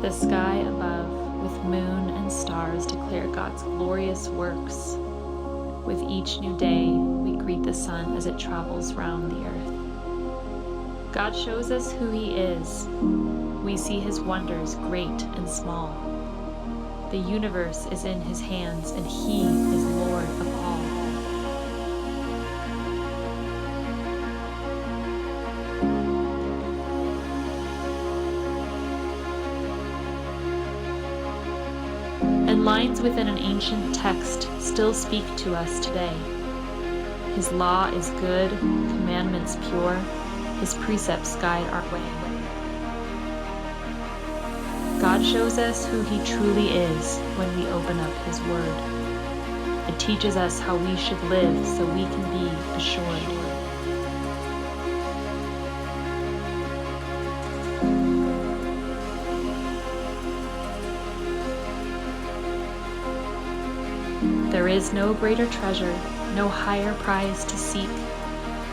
The sky above, with moon and stars, declare God's glorious works. With each new day, we greet the sun as it travels round the earth. God shows us who He is. We see His wonders, great and small. The universe is in His hands, and He is Lord of all. And lines within an ancient text still speak to us today. His law is good, commandments pure, His precepts guide our way. God shows us who He truly is when we open up His Word. It teaches us how we should live so we can be assured. There is no greater treasure, no higher prize to seek.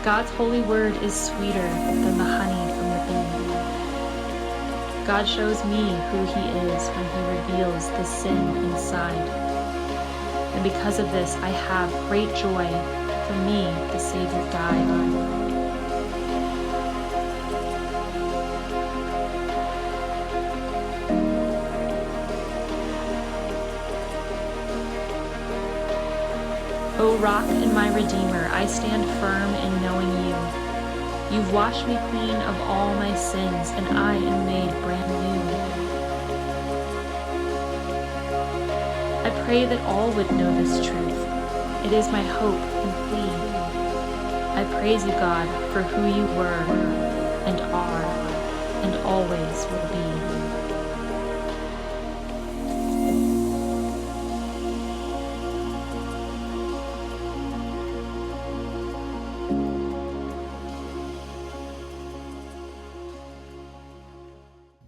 God's holy word is sweeter than the honey from the bee. God shows me who He is when He reveals the sin inside. And because of this, I have great joy. For me, the Savior died. O rock and my Redeemer, I stand firm in knowing you. You've washed me clean of all my sins, and I am made brand new. I pray that all would know this truth. It is my hope and plea. I praise you, God, for who you were, and are, and always will be.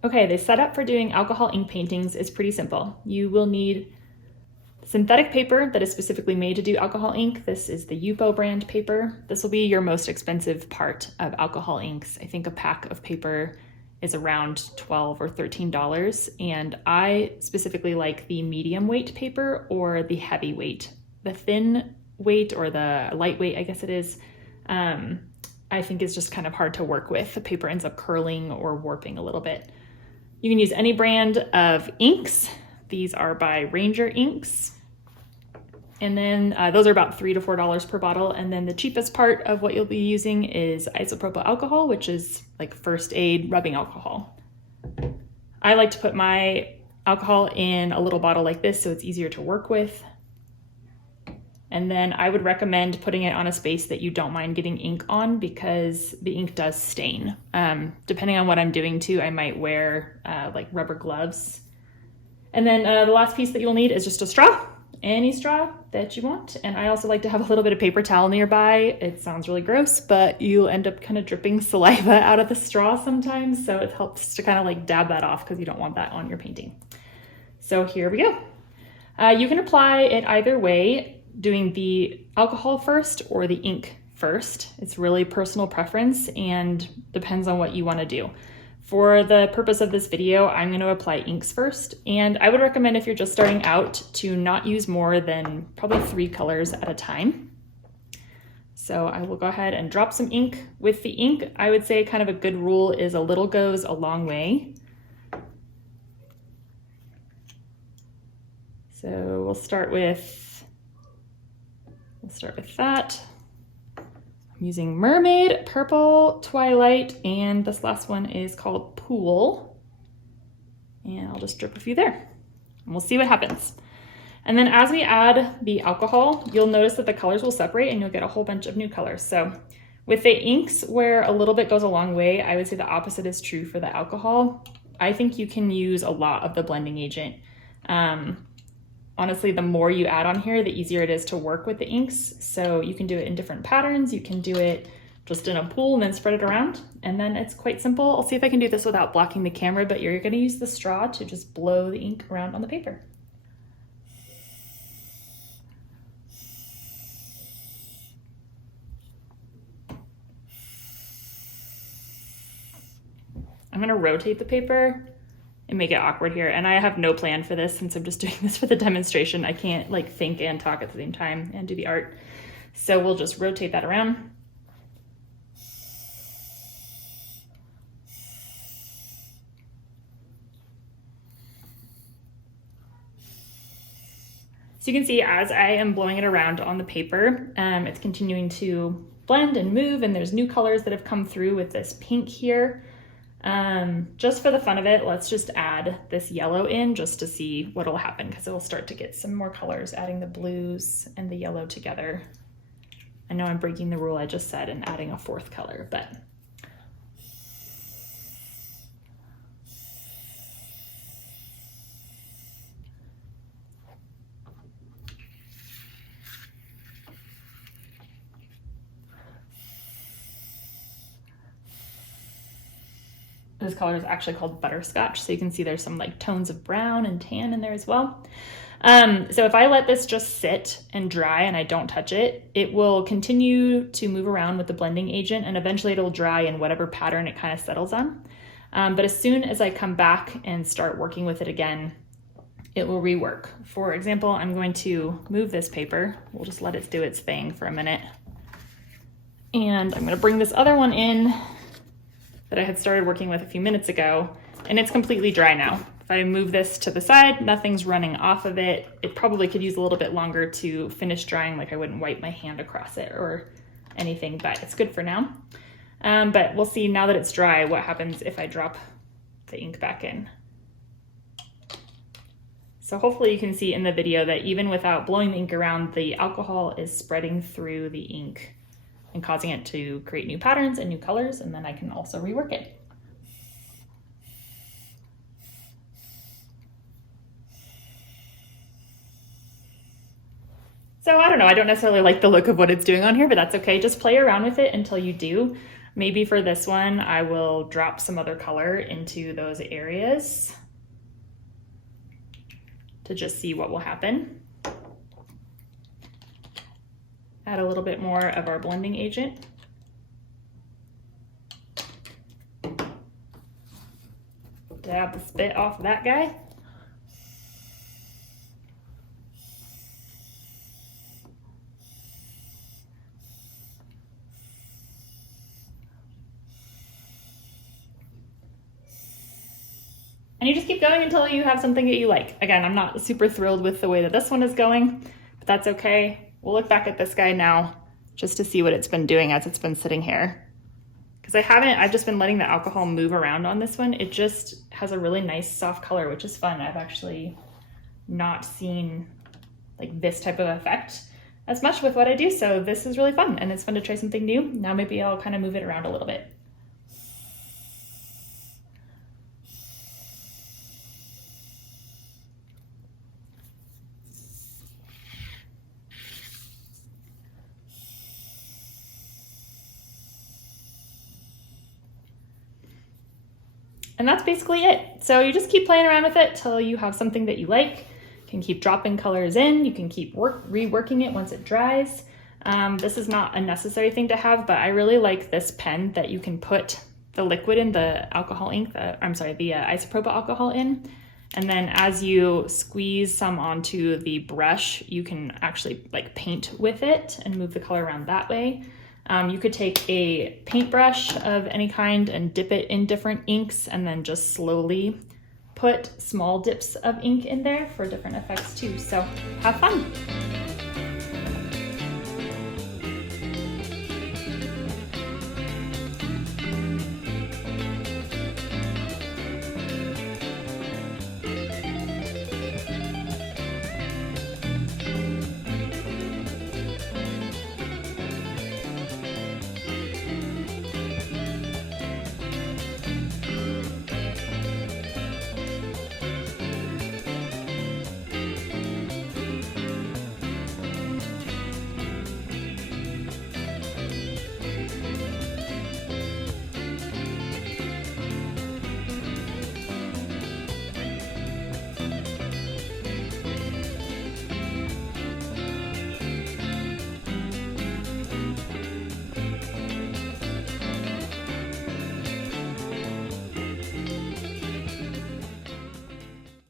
Okay, the setup for doing alcohol ink paintings is pretty simple. You will need synthetic paper that is specifically made to do alcohol ink. This is the Yupo brand paper. This will be your most expensive part of alcohol inks. I think a pack of paper is around $12 or $13, and I specifically like the medium weight paper or the heavy weight. The thin weight, or the lightweight, I guess it is, I think is just kind of hard to work with. The paper ends up curling or warping a little bit. You can use any brand of inks. These are by Ranger Inks. And then those are about $3 to $4 per bottle. And then the cheapest part of what you'll be using is isopropyl alcohol, which is like first aid rubbing alcohol. I like to put my alcohol in a little bottle like this so it's easier to work with. And then I would recommend putting it on a space that you don't mind getting ink on, because the ink does stain. Depending on what I'm doing too, I might wear like rubber gloves. And then the last piece that you'll need is just a straw, any straw that you want. And I also like to have a little bit of paper towel nearby. It sounds really gross, but you'll end up kind of dripping saliva out of the straw sometimes. So it helps to kind of like dab that off, because you don't want that on your painting. So here we go. You can apply it either way, doing the alcohol first or the ink first. It's really personal preference and depends on what you want to do. For the purpose of this video, I'm going to apply inks first, and I would recommend, if you're just starting out, to not use more than probably 3 colors at a time. So I will go ahead and drop some ink. With the ink, I would say kind of a good rule is a little goes a long way. So we'll start with that. I'm using Mermaid, Purple, Twilight, and this last one is called Pool. And I'll just drip a few there, and we'll see what happens. And then as we add the alcohol, you'll notice that the colors will separate and you'll get a whole bunch of new colors. So with the inks, where a little bit goes a long way, I would say the opposite is true for the alcohol. I think you can use a lot of the blending agent. Honestly, the more you add on here, the easier it is to work with the inks. So you can do it in different patterns. You can do it just in a pool and then spread it around. And then it's quite simple. I'll see if I can do this without blocking the camera, but you're going to use the straw to just blow the ink around on the paper. I'm going to rotate the paper and make it awkward here. And I have no plan for this since I'm just doing this for the demonstration. I can't like think and talk at the same time and do the art. So we'll just rotate that around. So you can see as I am blowing it around on the paper, it's continuing to blend and move, and there's new colors that have come through with this pink here. Just for the fun of it, let's just add this yellow in just to see what will happen, because it will start to get some more colors, adding the blues and the yellow together. I know I'm breaking the rule I just said and adding a fourth color, but this color is actually called butterscotch. So you can see there's some like tones of brown and tan in there as well. So if I let this just sit and dry and I don't touch it, it will continue to move around with the blending agent, and eventually it'll dry in whatever pattern it kind of settles on. But as soon as I come back and start working with it again, it will rework. For example, I'm going to move this paper. We'll just let it do its thing for a minute. And I'm going to bring this other one in that I had started working with a few minutes ago, and it's completely dry now. If I move this to the side, nothing's running off of it. It probably could use a little bit longer to finish drying, like I wouldn't wipe my hand across it or anything, but it's good for now. But we'll see now that it's dry what happens if I drop the ink back in. So hopefully you can see in the video that even without blowing the ink around, the alcohol is spreading through the ink and causing it to create new patterns and new colors, and then I can also rework it. So I don't know, I don't necessarily like the look of what it's doing on here, but that's okay. Just play around with it until you do. Maybe for this one, I will drop some other color into those areas to just see what will happen. Add a little bit more of our blending agent. Dab the spit off of that guy. And you just keep going until you have something that you like. Again, I'm not super thrilled with the way that this one is going, but that's okay. We'll look back at this guy now just to see what it's been doing as it's been sitting here. Because I've just been letting the alcohol move around on this one. It just has a really nice soft color, which is fun. I've actually not seen like this type of effect as much with what I do. So this is really fun, and it's fun to try something new. Now maybe I'll kind of move it around a little bit. And that's basically it. So you just keep playing around with it till you have something that you like. You can keep dropping colors in. You can keep reworking it once it dries. This is not a necessary thing to have, but I really like this pen that you can put the liquid in, the alcohol ink, the isopropyl alcohol in. And then as you squeeze some onto the brush, you can actually like paint with it and move the color around that way. You could take a paintbrush of any kind and dip it in different inks, and then just slowly put small dips of ink in there for different effects too. So have fun.